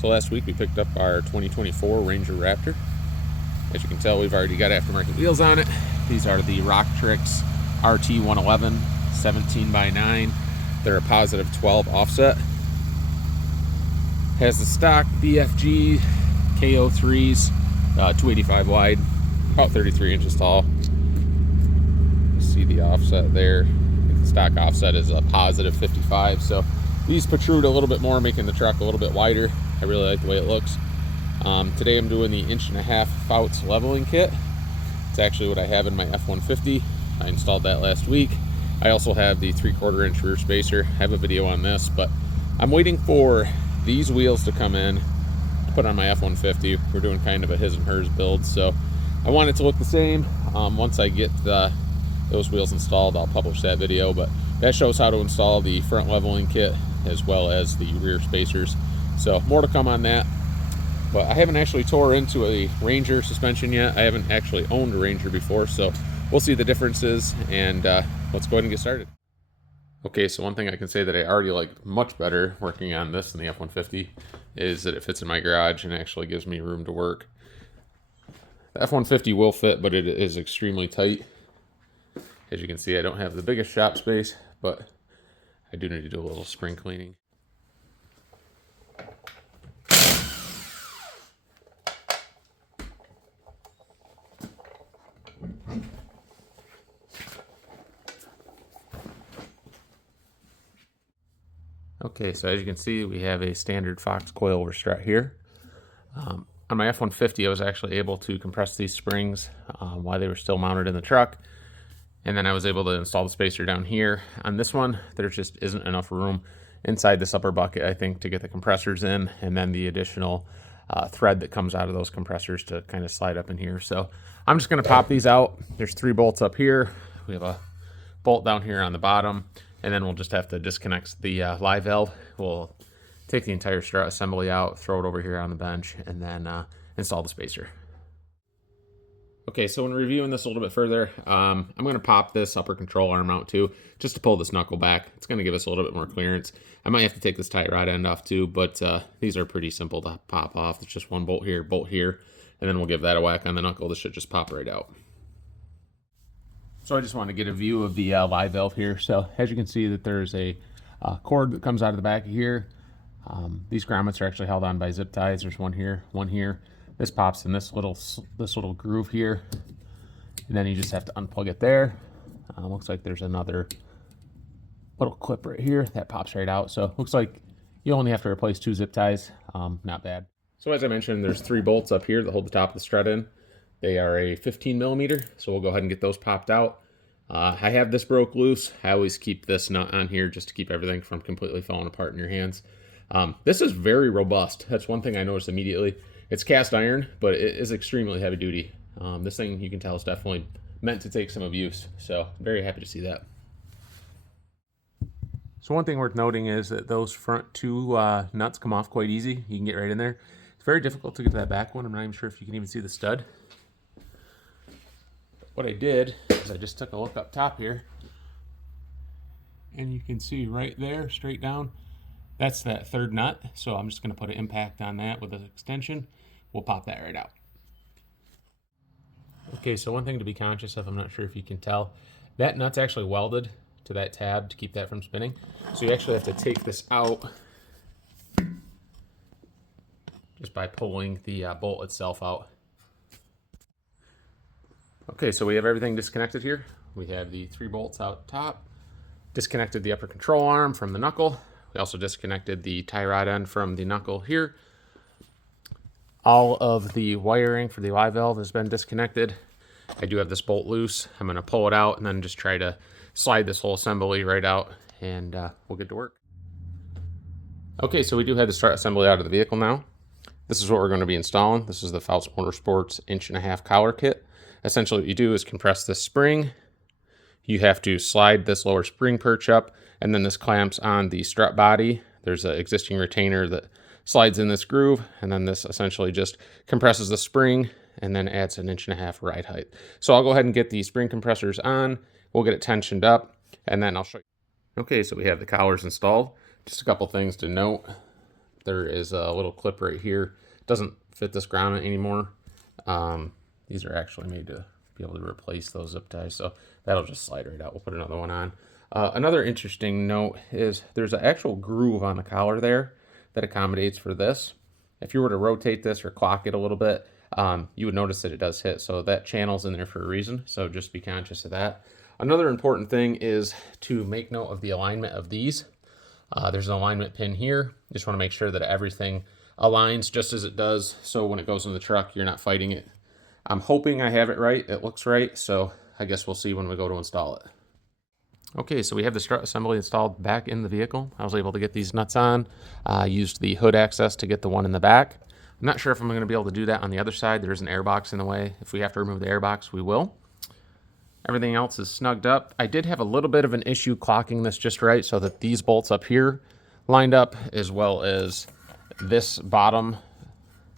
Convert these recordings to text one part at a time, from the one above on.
So last week we picked up our 2024 Ranger Raptor. As you can tell, we've already got aftermarket wheels on it. These are the Rocktrix RT111 17x9. They're a positive 12 offset. Has the stock BFG KO3s, 285 wide, about 33 inches tall. You see the offset there. The stock offset is a positive 55, so these protrude a little bit more, making the truck a little bit wider. I really like the way it looks. Today I'm doing the 1.5" Foutz leveling kit. It's actually what I have in my F-150. I installed that last week. I also have the 3/4 inch rear spacer. I have a video on this, but I'm waiting for these wheels to come in to put on my F-150. We're doing kind of a his and hers build, so I want it to look the same. Once I get those wheels installed, I'll publish that video, but that shows how to install the front leveling kit as well as the rear spacers. So more to come on that. But I haven't actually tore into a Ranger suspension yet. I haven't actually owned a Ranger before, so we'll see the differences, and let's go ahead and get started. Okay, so one thing I can say that I already like much better working on this than the F-150 is that it fits in my garage and actually gives me room to work. The F-150 will fit, but it is extremely tight. As you can see, I don't have the biggest shop space, but I do need to do a little spring cleaning. Okay, so as you can see, we have a standard Fox coilover strut here. On my F-150, I was actually able to compress these springs while they were still mounted in the truck. And then I was able to install the spacer down here. On this one, there just isn't enough room inside this upper bucket, I think, to get the compressors in, and then the additional thread that comes out of those compressors to kind of slide up in here. So I'm just gonna pop these out. There's 3 bolts up here. We have a bolt down here on the bottom, and then we'll just have to disconnect the live valve. We'll take the entire strut assembly out, throw it over here on the bench, and then install the spacer. Okay, so when reviewing this a little bit further, I'm going to pop this upper control arm out too, just to pull this knuckle back. It's going to give us a little bit more clearance. I might have to take this tie rod end off too, but these are pretty simple to pop off. It's just one bolt here, and then we'll give that a whack on the knuckle. This should just pop right out. So I just want to get a view of the live valve here. So as you can see, that there's a cord that comes out of the back of here. These grommets are actually held on by zip ties. There's one here, one here. This pops in this little groove here, and then you just have to unplug it there. Looks like there's another little clip right here that pops right out. So looks like you only have to replace 2 zip ties. Not bad. So as I mentioned, there's 3 bolts up here that hold the top of the strut in. They are a 15mm, so we'll go ahead and get those popped out. I have this broke loose. I always keep this nut on here just to keep everything from completely falling apart in your hands. This is very robust. That's one thing I noticed immediately. It's cast iron, but it is extremely heavy duty. This thing, you can tell, is definitely meant to take some abuse. So very happy to see that. So one thing worth noting is that those front 2 nuts come off quite easy. You can get right in there. It's very difficult to get to that back one. I'm not even sure if you can even see the stud. What I did is I just took a look up top here, and you can see right there, straight down, that's that 3rd nut. So I'm just going to put an impact on that with an extension. We'll pop that right out. Okay, so one thing to be conscious of, I'm not sure if you can tell, that nut's actually welded to that tab to keep that from spinning. So you actually have to take this out just by pulling the bolt itself out. Okay, so we have everything disconnected here. We have the 3 bolts out top, disconnected the upper control arm from the knuckle. We also disconnected the tie rod end from the knuckle here. All of the wiring for the live valve has been disconnected. I do have this bolt loose. I'm going to pull it out and then just try to slide this whole assembly right out, and we'll get to work. Okay, so we do have the strut assembly out of the vehicle now. This is what we're going to be installing. This is the Foutz Motorsports 1.5" collar kit. Essentially what you do is compress this spring. You have to slide this lower spring perch up, and then this clamps on the strut body. There's an existing retainer that slides in this groove, and then this essentially just compresses the spring and then adds an 1.5" ride height. So I'll go ahead and get the spring compressors on. We'll get it tensioned up, and then I'll show you. Okay, so we have the collars installed. Just a couple things to note. there is a little clip right here. It doesn't fit this grommet anymore. These are actually made to be able to replace those zip ties, so that'll just slide right out. We'll put another one on. Another interesting note is there's an actual groove on the collar there that accommodates for this. If you were to rotate this or clock it a little bit, you would notice that it does hit. So that channel's in there for a reason. So just be conscious of that. Another important thing is to make note of the alignment of these. There's an alignment pin here. Just want to make sure that everything aligns just as it does. So when it goes in the truck, you're not fighting it. I'm hoping I have it right. It looks right. So I guess we'll see when we go to install it. Okay, so we have the strut assembly installed back in the vehicle. I was able to get these nuts on. Used the hood access to get the one in the back. I'm not sure if I'm going to be able to do that on the other side. There is an air box in the way. If we have to remove the air box, we will. Everything else is snugged up. I did have a little bit of an issue clocking this just right so that these bolts up here lined up, as well as this bottom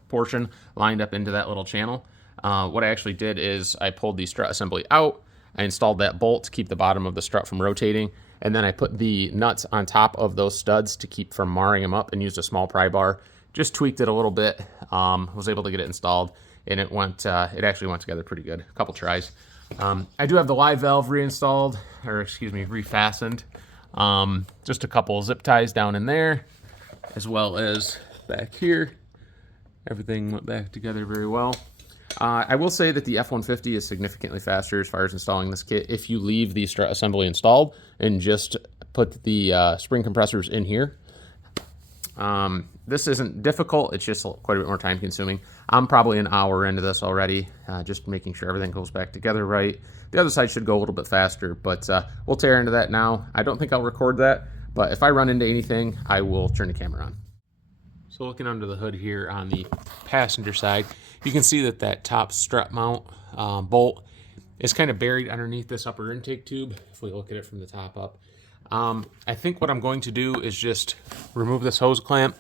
portion lined up into that little channel. What I actually did is I pulled the strut assembly out. I installed that bolt to keep the bottom of the strut from rotating, and then I put the nuts on top of those studs to keep from marring them up, and used a small pry bar. Just tweaked it a little bit. Was able to get it installed, and it actually went together pretty good. A couple tries. I do have the live valve reinstalled, or excuse me, refastened. Just a couple zip ties down in there, as well as back here. Everything went back together very well. I will say that the F-150 is significantly faster as far as installing this kit if you leave the strut assembly installed and just put the spring compressors in here. This isn't difficult, it's just quite a bit more time consuming. I'm probably an hour into this already, just making sure everything goes back together right. The other side should go a little bit faster, but we'll tear into that now. I don't think I'll record that, but if I run into anything, I will turn the camera on. So looking under the hood here on the passenger side, you can see that top strut mount bolt is kind of buried underneath this upper intake tube, if we look at it from the top up. I think what I'm going to do is just remove this hose clamp.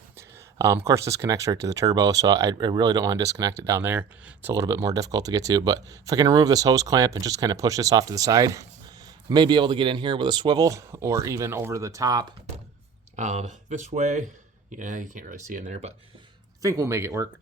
Of course, this connects right to the turbo, so I really don't want to disconnect it down there. It's a little bit more difficult to get to, but if I can remove this hose clamp and just kind of push this off to the side, I may be able to get in here with a swivel or even over the top this way. Yeah, you can't really see in there, but I think we'll make it work.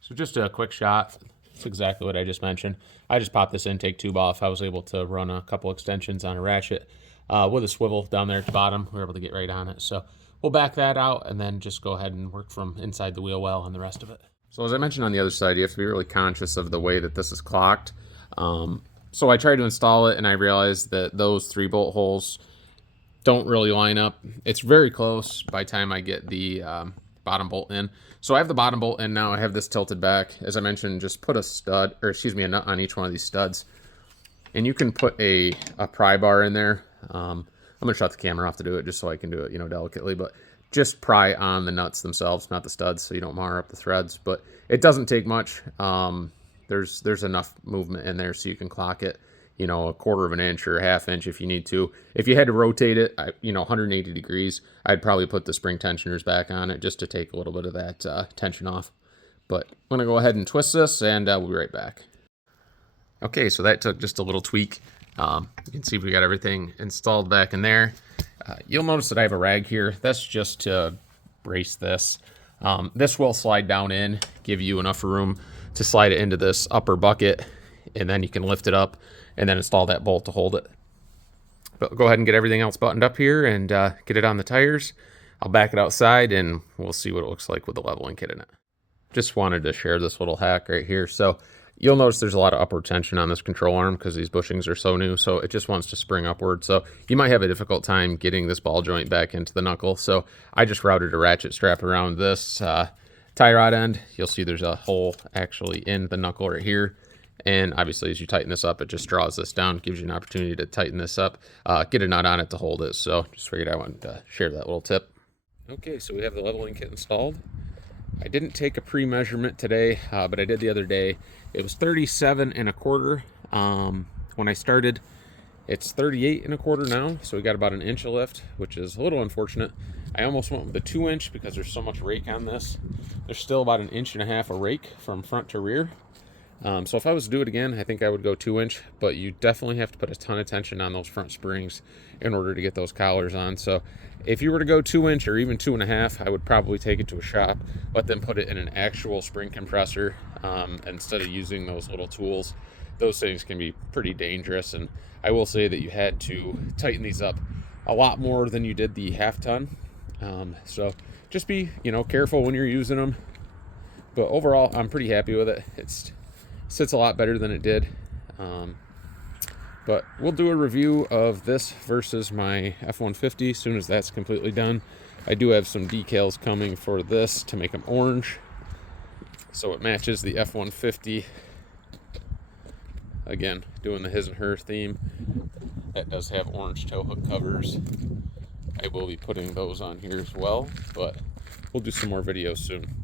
So just a quick shot. That's exactly what I just mentioned. I just popped this intake tube off. I was able to run a couple extensions on a ratchet with a swivel down there at the bottom. We were able to get right on it. So we'll back that out and then just go ahead and work from inside the wheel well on the rest of it. So as I mentioned on the other side, you have to be really conscious of the way that this is clocked. So I tried to install it and I realized that those 3 bolt holes don't really line up. It's very close by the time I get the bottom bolt in. So I have the bottom bolt in now. I have this tilted back. As I mentioned, just put a nut on each one of these studs. And you can put a pry bar in there. I'm gonna shut the camera off to do it just so I can do it, delicately, but just pry on the nuts themselves, not the studs, so you don't mar up the threads. But it doesn't take much. There's enough movement in there so you can clock it, a 1/4 of an inch or a 1/2 inch if you need to. If you had to rotate it, 180 degrees, I'd probably put the spring tensioners back on it just to take a little bit of that tension off. But I'm gonna go ahead and twist this, and we'll be right back. Okay, so that took just a little tweak. You can see we got everything installed back in there. You'll notice that I have a rag here. That's just to brace this. This will slide down in, give you enough room to slide it into this upper bucket, and then you can lift it up and then install that bolt to hold it. But go ahead and get everything else buttoned up here and get it on the tires. I'll back it outside and we'll see what it looks like with the leveling kit in it. Just wanted to share this little hack right here. So you'll notice there's a lot of upward tension on this control arm because these bushings are so new, so it just wants to spring upward. So you might have a difficult time getting this ball joint back into the knuckle. So I just routed a ratchet strap around this tie rod end. You'll see there's a hole actually in the knuckle right here. And obviously as you tighten this up, it just draws this down, gives you an opportunity to tighten this up, get a nut on it to hold it. So just figured I wanted to share that little tip. Okay, so we have the leveling kit installed. I didn't take a pre-measurement today, but I did the other day. It was 37 1/4 when I started. It's 38 1/4 now, so we got about 1 inch of lift, which is a little unfortunate. I almost went with the 2 inch because there's so much rake on this. There's still about 1.5 inches of rake from front to rear. So if I was to do it again, I think I would go 2 inch, but you definitely have to put a ton of tension on those front springs in order to get those collars on. So If you were to go 2-inch or even 2.5, I would probably take it to a shop, let them put it in an actual spring compressor instead of using those little tools. Those things can be pretty dangerous, and I will say that you had to tighten these up a lot more than you did the 1/2 ton. So just be, careful when you're using them. But overall, I'm pretty happy with it. It sits a lot better than it did. But we'll do a review of this versus my F-150 as soon as that's completely done. I do have some decals coming for this to make them orange, so it matches the F-150. Again, doing the his and her theme. That does have orange tow hook covers. I will be putting those on here as well, but we'll do some more videos soon.